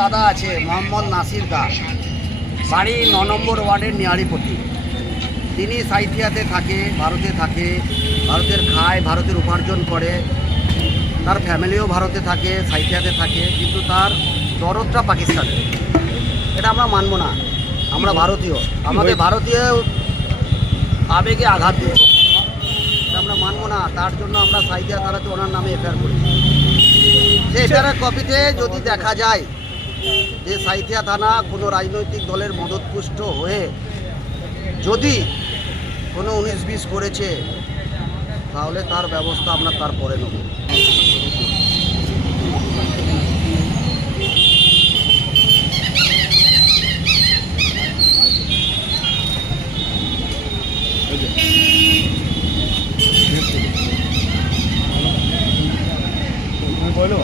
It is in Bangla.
দাদা আছে, মোহাম্মদ নাসির দা। বাড়ি ন নম্বর ওয়ার্ডের নিয়ারিপট্টি। তিনি সাইথিয়াতে থাকে, ভারতে থাকে, ভারতের খায়, ভারতের উপার্জন করে। তার ফ্যামিলিও ভারতে থাকে, সাইথিয়াতে থাকে, কিন্তু তার দরদটা পাকিস্তানে। এটা আমরা মানব না, আমরা ভারতীয়। আমাদের ভারতীয় আবেগে আঘাত এটা আমরা মানব না, তার জন্য আমরা সাইথিয়া থানাতে ওনার নামে এফআইআর করেছি সেই এফআইআর কপিতে যদি দেখা যায় যে সাইথিয়া থানা কোনো রাজনৈতিক দলের মদতপুষ্ট হয়ে যদি কোনো উনিশ বিশ করেছে, তাহলে তার ব্যবস্থা আমরা তারপরে নেব। বলো।